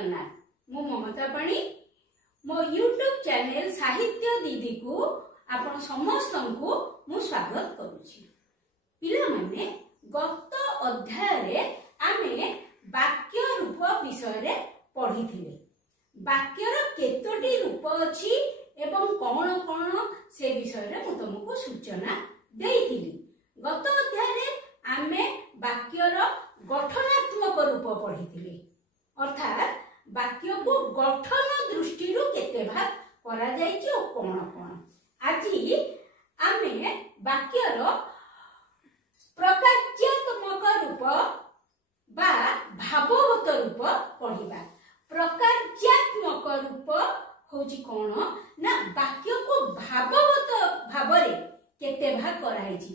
जगन्नाथ मो ममता पाणी मो यूट्यूब चैनल साहित्य दीदी को आपण समस्त को मु स्वागत करूची। पिला माने गत अध्याय रे आमे वाक्य रूप विषय रे पढ़ी थिले। वाक्यर केतोटी रूप अछि एवं कौन कौन से विषय रे मु तुमको सूचना देइथिली। गत अध्याय रे आमे वाक्यर गठनात्मक रूप पढ़ी थिले, अर्थात वाक्य को गठन दृष्टि केते भाग करा जायछि और कोन कोन। आज आमे वाक्यर प्रकार्यात्मक रूप बा भावगत रूप पढ़िबा। प्रकार्यात्मक रूप होछि कोन ना वाक्य को भावगत भावरे केते भाग कराइछि,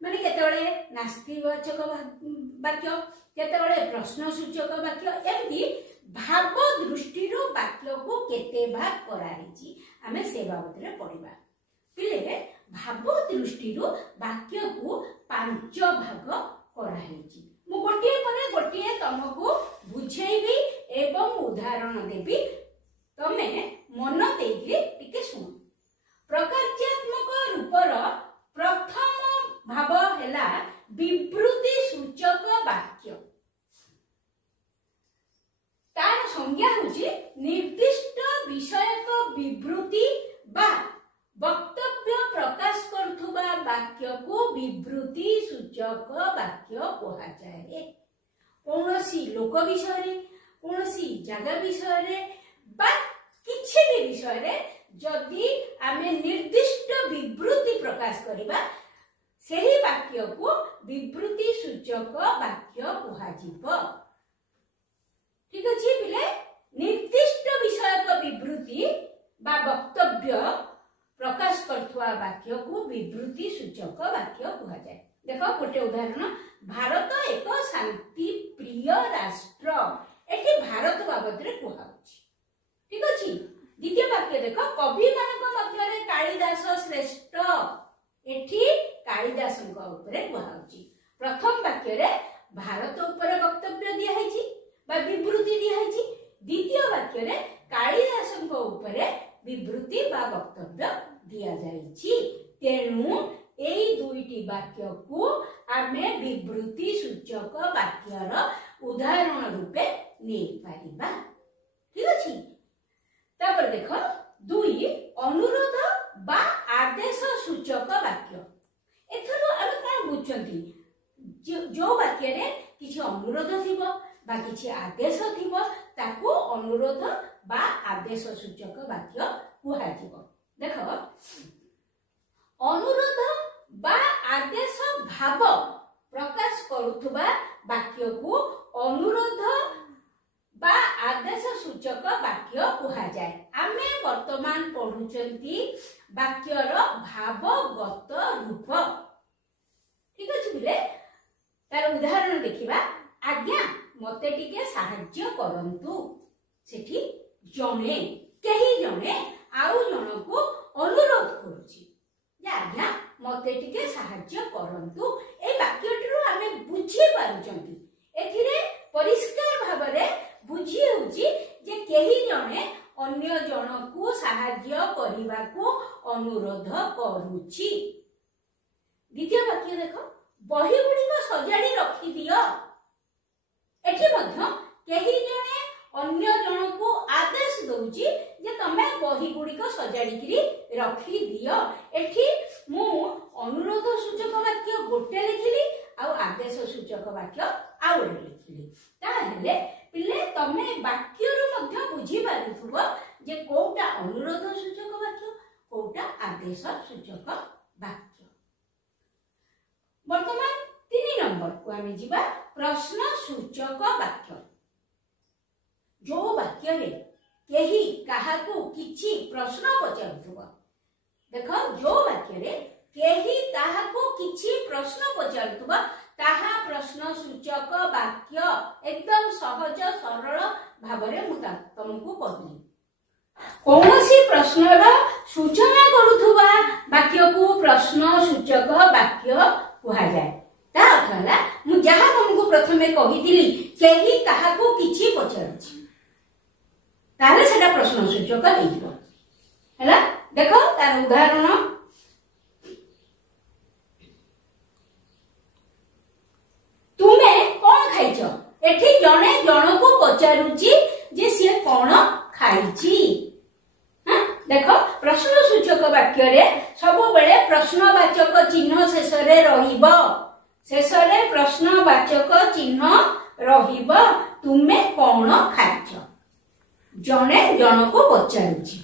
माने केतेबेले नास्तिवाचक वाक्य, केतेबेले प्रश्नसूचक वाक्य, एमती भाव दृष्टि वाक्य को केते भाग कराइछि आमे से बाबत रे पढ़िबा। पिले भाव दृष्टि वाक्य को पांच भाग कराइछि। मु गोटिए परे गोटिए तुमको बुझेइबी एवं उदाहरण देबी, तमे मन देइके टिके सुन। प्रकार्यात्मक रूपर प्रथम भाव हैला विवृति सूचक वाक्य। तार संज्ञा होची निर्दिष्ट विषयक विवृति बा वक्तव्य प्रकाश करथुबा वाक्य को विवृति सूचक वाक्य कहा जाए। कोनोसी लोक विषय रे, कोनोसी जगह विषय रे बा किछि भी विषय रे जदि आमे निर्दिष्ट विवृति प्रकाश करिबा, सेही वाक्य को विवृति सूचक वाक्य कहा जिवो। ठीक अछि पिले, निर्दिष्ट विषयक विवृति बा वक्तव्य प्रकाश करथुआ वाक्य को विवृति सूचक वाक्य कहा जाए। देखो गोटे उदाहरण, भारत एक शांति प्रिय राष्ट्र। एठी भारत बाबत रे कहा होछि। ठीक अछि। द्वितीय वाक्य देखो, कवि मानक मध्य रे कालिदास श्रेष्ठ। एठी कालिदास ऊपर कहा होछि। प्रथम वाक्य रे भारत ऊपर वक्तव्य दिया हैछि बा विवृति दिया हैछि। द्वितीय वाक्य रे कालिदास ऊपर विवृति बा वक्तव्य दिया जाइछि। तेणु एई दुईटी वाक्य को आमे विवृति सूचक वाक्यर उदाहरण रूपे नै पारिबा। ठीक अछि। तापर देखो, दुई अनुरोध बा आदेश सूचक वाक्य। एथरो आमे कोन बुझछंती, जो वाक्य रे किछि अनुरोध थिबो बा किछि आदेश थिबो ताको अनुरोध बा आदेश सूचक वाक्य कुहा जिवो। देखो, अनुरोध बा आदेश भाव प्रकाश करुथुबा वाक्य को अनुरोध बा आदेश सूचक वाक्य कुहा जाए। आमे वर्तमान पढुचंती वाक्यर भावगत रूप। ठीक अछि बिले, तार उदाहरण देखिबा। आज्ञा मते टिके साहाय्य करंतु। सेठी जणे केही जणे आउ जनको अनुरोध करूची जे आज्ञा मते टिके साहाय्य करंतु। ए वाक्यटिरु आमे बुझी पारुचंती, एथिरे परिष्कार भाबरे बुझी होची जे केही जणे अन्य जनको साहाय्य करिबाको अनुरोध करूची। द्वितीय वाक्य देखो, बही गुडीको सजाडी रखी दियो। एठी मध्य केही जणे अन्य जनको आदेश दउची जे तमे बही गुडीको सजाडी रखी दियो। एठी मु अनुरोध सूचक वाक्य गोटे लिखिली आ आदेश सूचक वाक्य आ गोटे लिखिली। ताहेले पिले तमे वाक्य रु मध्य बुझी पारुथुबो जे कोटा अनुरोध सूचक वाक्य कोटा आदेश सूचक वाक्य। वर्तमान 3 नंबर को आमे जिबा प्रश्न सूचक वाक्य। जो वाक्य रे केही काहाकू किछि प्रश्न पचारुथुबो। देखो, जो वाक्य रे केही काहाकू किछि प्रश्न पचारुथुबो ताहा प्रश्न सूचक वाक्य। एकदम सहज सरल भाबरे मु तुमको कहली। कौनसी प्रश्नर सूचना करुथुबा वाक्य को प्रश्न सूचक वाक्य कहा जाए। ता अर्थला मु जहा तुमको प्रथमे कहिथिली केही काहाकू किछि पचारुछि। ताहले सेटा प्रश्नसूचक हेइजिबो हैला। देखो तार उदाहरण तुमे कोन खाइछ एठी जणे जणको पचारुची जे सिए कोन खाइची। हां देखो प्रश्नसूचक वाक्य रे सब बेले प्रश्नवाचक चिन्ह शेष रे रहिबो शेष रे प्रश्नवाचक चिन्ह रहिबो तुमे कोन खाइछ जणे जणको पचारुची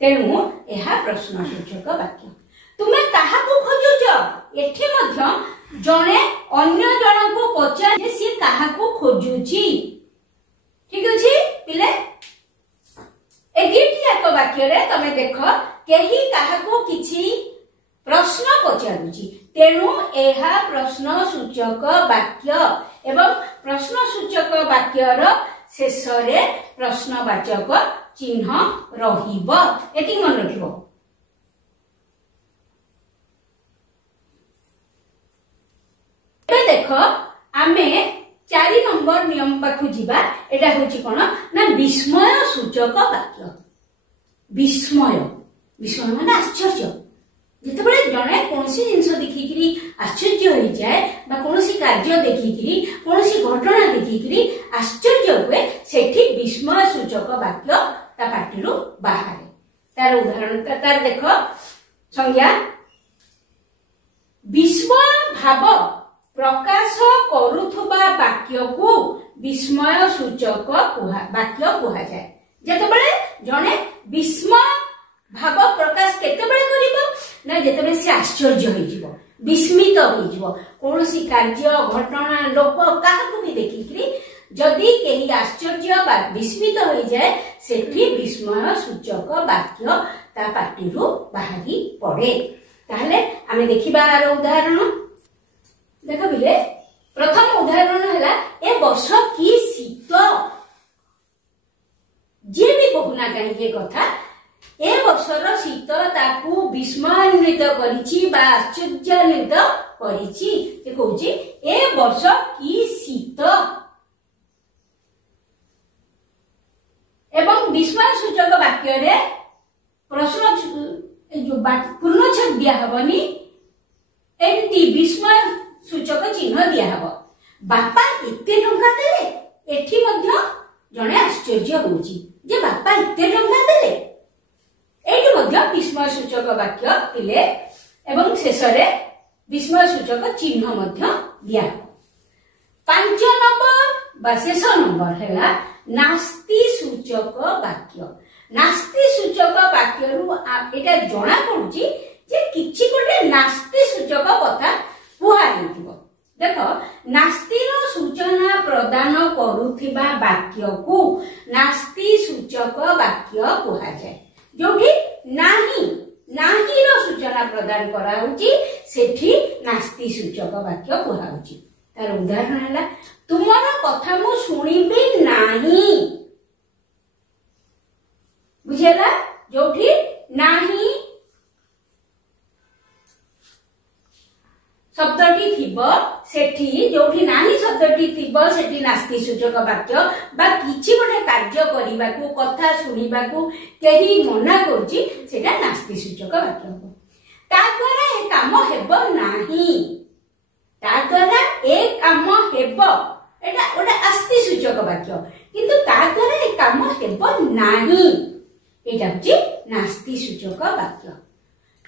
तेणु यह प्रश्नसूचक वाक्य। तुमे काहाकू खोजुच एठी मध्य जणे अन्य जणको पचार जे सी काहाकू खोजुची। ठीक अछि पिले ए दुईटी एक वाक्य रे तमे देखो केही काहाकू किछि प्रश्न पचारुची तेणु यह प्रश्नसूचक वाक्य एवं प्रश्नसूचक वाक्यर शेष रे प्रश्नवाचक चिन्ह रहिबो एति मन रखिबो। ए देखो आमे 4 नंबर नियम पाखु जिबा एटा होची कोन ना विस्मय सूचक वाक्य। विस्मय विस्मय माने आश्चर्य जेतेबेले जणे कोनसी जिंस देखिकरी आश्चर्य होई जाय बा कोनसी कार्य देखिकरी कोनसी घटना देखिकरी आश्चर्य हुए सेठी विस्मय सूचक वाक्य ता पाटिरु बाहर। तार उदाहरण तार देखो संज्ञा विस्मय भाव प्रकाश करुथुबा वाक्य को विस्मय सूचक वाक्य कुहा जाय। जेतेबेले जणे विस्मय भाव प्रकाश केतेबेले करिवो ना जेतेबेले से आश्चर्य होई जिवो विस्मित होई जिवो कोनोसी कार्य घटना लोक काहाकू भी देखिकरी जदि केही आश्चर्य बा विस्मित होई जाय सेठी विस्मय सूचक वाक्य ता पाटिरु बाहरी पड़े। ताहले आमे देखिबा आर उदाहरण देखो बिले प्रथम उदाहरण हैला ए वर्ष की शीत जे भी कहूना कहीं कथा ए वर्षर शीत ताकू विस्मयान्वित करिछि बा आश्चर्यान्वित करिछि से कहूछि ए वर्ष की शीत एवं विस्मय सूचक वाक्य रे प्रश्न जो पूर्णच्छेद दिया हबनी एंती विस्मय सूचक चिन्ह दिया हबो। बापा एते टंका देले एठी मध्य जणे आश्चर्य होउची जे बापा एते टंका देले एठी मध्य विस्मय सूचक वाक्य दिले एवं शेष रे विस्मय सूचक चिन्ह मध्य दिया हबो। 5 नंबर बा शेष नंबर हैला नास्ति सूचक वाक्य। नास्ति सूचक वाक्य रु एटा जणा पडुची जे किछि गोटे नास्ति सूचक कथा कुहाइथिबो। देखो नास्तिर सूचना प्रदान करुथिबा वाक्य को नास्ति सूचक वाक्य कुहा जाय। जोठी नाही नाही रो सूचना प्रदान करा होची सेठी नास्ति सूचक वाक्य कुहा होची। तार उदाहरण हैला तुमर कथा मु सुनिबे नाही बुझेला जोठी नाही शब्दटी थिबो सेठी जोठी नाही शब्दटी थिबो सेठी नास्ति सूचक वाक्य बा किछि गोटे कार्य करिबा को कथा सुनिबा को केही मना करछि सेटा नास्ति सूचक वाक्य हो। ता द्वारा ए काम हेबो नाही ता द्वारा ए काम हेबो एटा ओटा आस्ति सूचक वाक्य किंतु ता द्वारा ए काम हेबो नाही एटा होछि नास्ति सूचक वाक्य।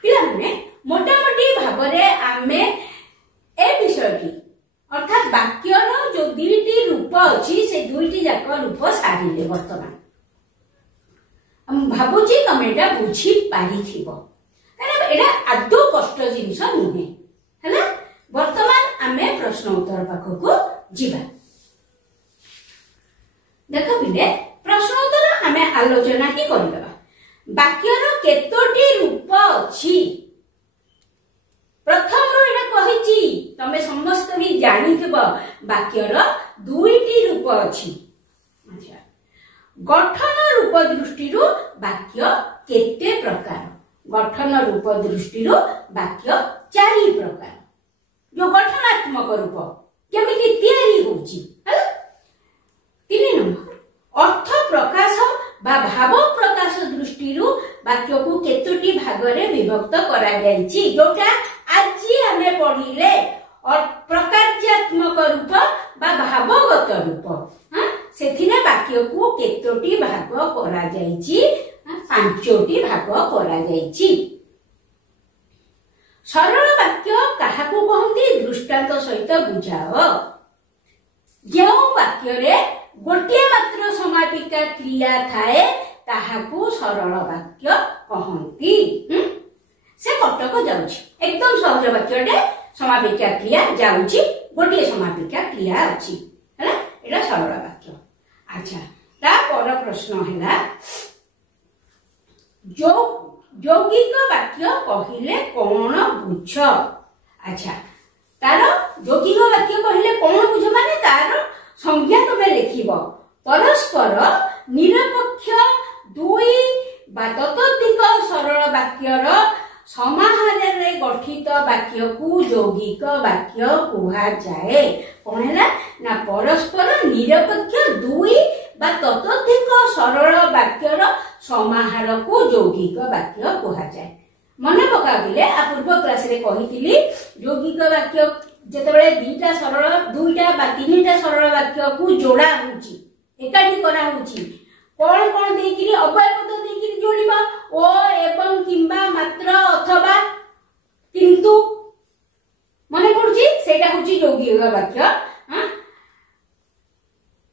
पिला माने मोटा मोटी भाबरे आमे ए विषयटी अर्थात वाक्यर जो दुईटी रूप अछि से दुईटी जाक रूप सारिले वर्तमान हम भाबुची तमे एटा बुझी पारिथिबो कारण एटा आदो कष्ट जिंस नुहे हैना। वर्तमान आमे प्रश्न उत्तर पाखको जिबा देखो बिले प्रश्न उत्तर आमे आलोचना ही करबा। वाक्यर केतोटी रूप अछि प्रथम रो एटा कहिची तमे समस्त भी जानिथिबो वाक्यर दुईटी रूप अछि। अच्छा गठन रूप दृष्टि रो वाक्य केते प्रकार गठन रूप दृष्टि रो वाक्य 4 प्रकार जो गठनात्मक रूप केमिति तयारी होची। 3 नंबर अर्थ प्रकाश बा केतोटी भागरे विभक्त करा जायछि जोटा आज हमें पढ़िले और प्रकार्यात्मक रूप बा भावगत रूप सेथिने वाक्य को केतोटी भाग करा जायछि पांचोटी भाग करा जायछि सरल वाक्य काहाकू कहंती दृष्टांत सहित बुझाओ जो वाक्य रे गोटे मात्र समापिका क्रिया थाए ताहाकू सरल वाक्य कहंती से कटक जाउछि एकदम सहज वाक्यटे समापिका क्रिया जाउछि गोटे समापिका क्रिया अछि हैला एटा सरल वाक्य अच्छा ता पर प्रश्न हैला जो यौगिक वाक्य कहिले कोन बुझ अच्छा तार यौगिक वाक्य कहिले कोन बुझ माने तार संज्ञा तमे लिखिबो परस्पर निरपेक्ष दुई बा ततोधिक सरल वाक्यर समाहारे गठित वाक्य को यौगिक वाक्य कुहा जाए कोन हैला ना परस्पर निरपेक्ष दुई बा ततोधिक सरल वाक्यर समाहार को यौगिक वाक्य कुहा जाए मन पकाबिले आ पूर्व क्लास रे कहितिली यौगिक वाक्य जेतेबेले दुईटा बा तीनटा सरल वाक्य को जोड़ा होउची एकाठी करा होउची कोन कोन देकिरी अव्यय पद देकिरी जोड़िबा ओ एवं किंबा मात्र अथवा किंतु मने पड़ुची सेटा होउची यौगिक वाक्य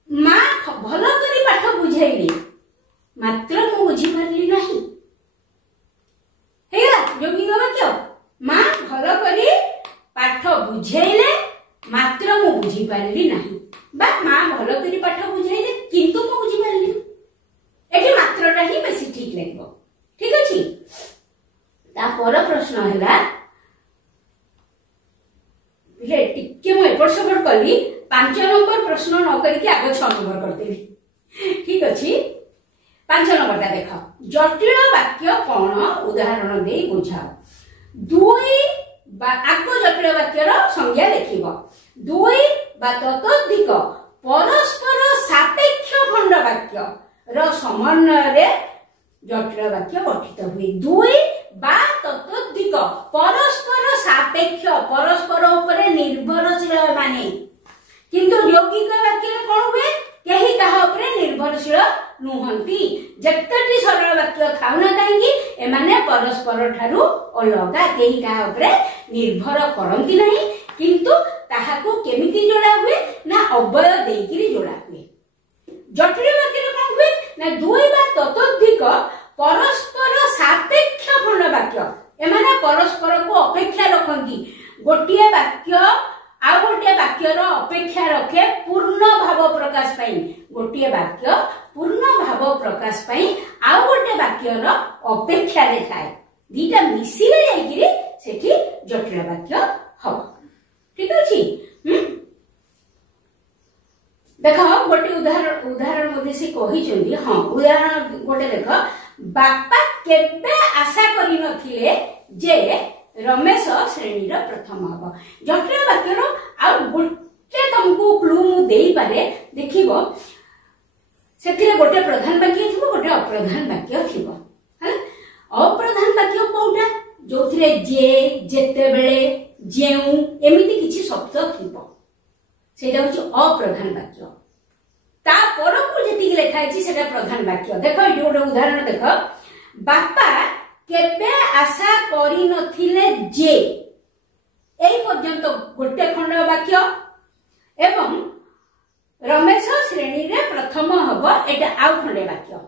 मा भलो करी पाठ बुझाइली मात्र मु बुझी पारली नाही हेला यौगिक वाक्य मा भलो करी पाठ बुझाइले मात्र मु बुझी पारली नाही बा मा भलो करी पाठ बुझाइले किंतु मु बुझी पारली एठी मात्रटा ही बेसी ठीक लागबो ठीक अछि ता पर प्रश्न हैला बिले टिके मु एपट सपट कली 5 नंबर प्रश्न न करी आगो 6 नंबर करतेली ठीक अछि 5 नंबर ता देखो जटिल वाक्य कोन उदाहरण दे बुझाओ दुई बा आगो जटिल वाक्यर संज्ञा लिखिबो दुई बा ततोधिक परस्पर सापेक्ष खंड वाक्य र समन्वय रे जटिल वाक्य गठित हुए दुई बा ततोधिक परस्पर सापेक्ष परस्पर उपरे निर्भरशील माने किंतु यौगिक वाक्य रे कोन हुए केही काहा उपरे निर्भरशील नुहंती जत्तटी सरल वाक्य थाउना काहेकि एमाने परस्पर ठारू अलगा केही काहा उपरे निर्भर करंती नाही किंतु ताहाको केमिति जोड़ा हुए ना अव्यय देकिरी जोड़ा हुए जटिल वाक्य रे कोन हुए ना दुई बा ततोधिक परस्पर सापेक्ष खंड वाक्य एमाने परस्पर को अपेक्षा रखंती गोटिए वाक्य आ गोटे वाक्यर अपेक्षा रखे पूर्ण भाव प्रकाश पाई गोटिए वाक्य पूर्ण भाव प्रकाश पाई आ गोटे वाक्यर अपेक्षा रे थाए दीटा मिसिले जाईकिरी सेठी जटिल वाक्य हो ठीक अछि देखो गोटे उदाहरण मध्ये से कहि चंदी हां उदाहरण गोटे देखो बापा केबे आशा करि नथिले जे रमेश श्रेणी रो प्रथम हबो जटिल वाक्यर आ गोटे तुमको क्लू मु देई पारे देखिबो सेथिरे गोटे प्रधान वाक्य थिबो गोटे अप्रधान वाक्य थिबो ह अप्रधान वाक्य कोउटा जोथिरे जे जेते बेले जेउ एमिति किछि शब्द थिबो सेटा होची अप्रधान वाक्य ता परकु जेति लेखा अछि सेटा प्रधान वाक्य देखो एठी गोटे उदाहरण देखो बापा केबे आशा करि नथिले जे एई पर्यंत गोटे खंड वाक्य एवं रमेश श्रेणी रे प्रथम हबो एटा आउ खंडे वाक्य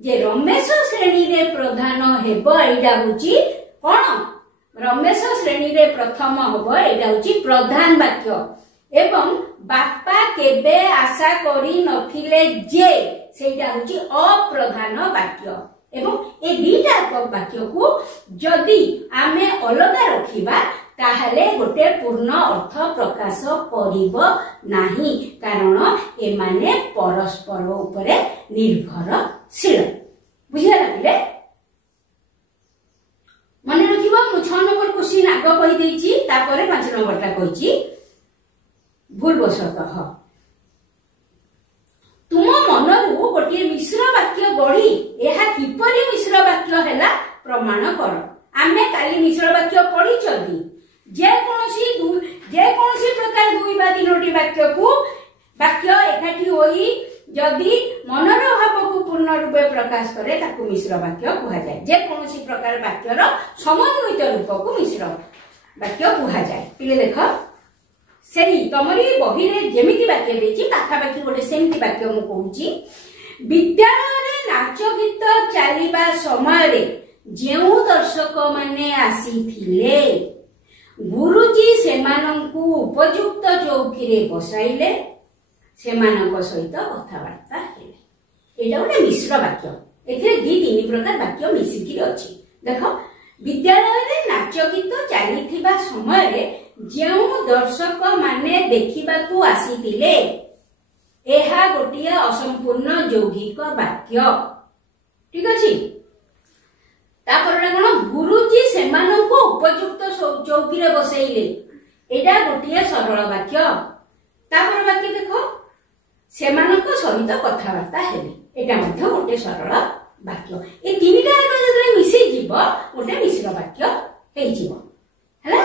जे रमेश श्रेणी रे प्रधान हेबो एटा होची कोन रमेश श्रेणी रे प्रथम हबो एटा होची प्रधान वाक्य एवं बापा केबे आशा करि नथिले जे सेटा होची अप्रधान वाक्य एवं ए दीटा वाक्य को जदि आमे अलगा रखिबा ताहले गोटे पूर्ण अर्थ प्रकाश करिबो नाही कारण ए माने परस्पर उपरे निर्भरशील बुझिया लागले मन रखिबो मु 6 नंबर क्वेश्चन आगो कहि देछि तापरे 5 नंबर ता कहिछि भूल बसतः तुम मनरु गोटे मिश्र वाक्य गढ़ी एहा किपरि मिश्र वाक्य हैला प्रमाण प्रमाण कर। आमे काली मिश्र वाक्य पढ़ी जे कौन प्रकार दुई बा तीनोटी वाक्य को वाक्य एकाठी होई जदि मनर भाव को पूर्ण रूपे प्रकाश करे ताकू मिश्र वाक्य कहा जाए। जे कौन प्रकार वाक्यर समन्वित रूप को मिश्र वाक्य कहा जाए। पिले देख सेही तमरी बही रे जेमिति वाक्य देछि पाखापाखि गोटे सेमति वाक्य मु कहूछि। विद्यालय रे नाच गीत चलिबा समय रे जेउ दर्शक माने आसीथिले गुरुजी सेमानंकु उपयुक्त चौकी रे बसाइले सेमानंक सहित कथावार्ता हेले। एटा गोटे मिश्र वाक्य। एथिरे दी तीन प्रकार वाक्य मिसिकी अछि। देखो विद्यालय रे नाच गीत चलिथिबा समय रे जेउ दर्शक माने देखिबाकू आसीथिले एहा गोटिए असंपूर्ण यौगिक वाक्य। ठीक अछि। तापर कोन गुरुजी सेमानंको उपयुक्त चौकी रे बसैले एटा गोटिए सरल वाक्य। तापर वाक्य देखो सेमानंको सहित कथावार्ता हेले एटा मध्ये गोटे सरल वाक्य। ए तीनटा जदि मिसि जीव गोटे मिश्र वाक्य हेइ जीव हैला।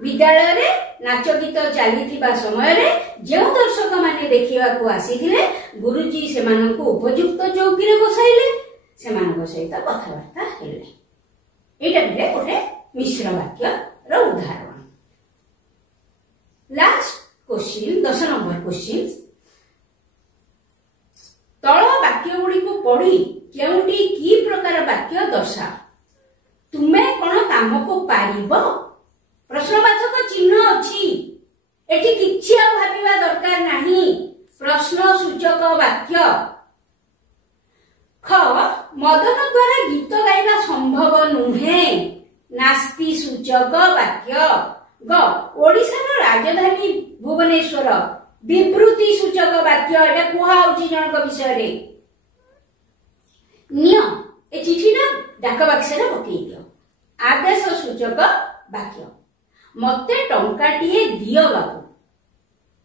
विद्यालय रे नाच गीत चलिथिबा समय रे जेउ दर्शक माने देखिबा को आसीथिले गुरुजी सेमानंको उपयुक्त चौकी रे बसाइले सेमानंक सहित कथावार्ता हेले। एटा बिले गोटे मिश्र वाक्य रो उदाहरण। लास्ट क्वेश्चन 10 नंबर क्वेश्चन तळ वाक्य गुडी को पढ़ी केउटी की प्रकार वाक्य दर्शा तुमे कोन काम को पारिबो प्रश्नवाचक चिन्ह अछि एठी किछि आ भाबिबा दरकार नाही प्रश्न सूचक वाक्य। ख मदन द्वारा गीत गाइबा संभव नुहे नास्ति सूचक वाक्य। ग ओडिसा राजधानी भुवनेश्वर विवृति सूचक वाक्य एटा कुहा होची जनक विषय रे। निय ए चिठीटा डाक बाक्स रे पकेइ दियो आदेश सूचक वाक्य। मते टंकाटिए दियो बाबू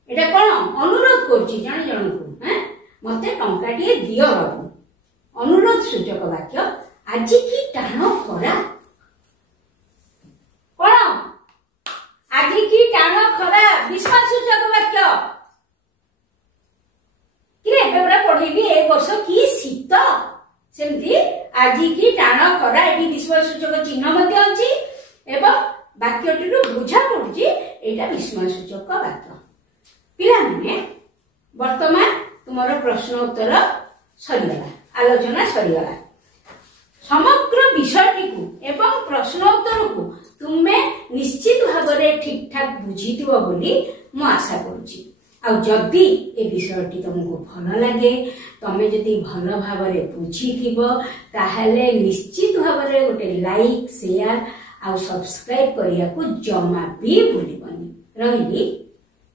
एटा कोन अनुरोध करछि जण जनकु हैं मते टंकाटिए दियो बाबू अनुरोध सूचक वाक्य। आजि की टाण खरा कोन आजि की टाण खरा विश्वास सूचक वाक्य। किरे बेबरा पढिबी ए वर्ष की शीत सेमती आजि की टाण खरा एटी विश्वास सूचक चिन्ह मध्ये अछि एवं वाक्यटी बुझा पड़ुची एटा विस्मय सूचक वाक्य। पिला माने वर्तमान तुमरो प्रश्न उत्तर सरीगला आलोचना सरीगला। समग्र विषयटी को एवं प्रश्न उत्तर को तुमे निश्चित भाबरे ठीक ठाक बुझिथिबो बोली मु आशा करूची। आ जदि ए विषयटी तुमको भल लागे तमे जदि भल भाबरे बुझिथिबो ताहाले निश्चित भाबरे गोटे लाइक शेयर आ सब्सक्राइब करिया को जमा भी भूलिबनी। रहिली।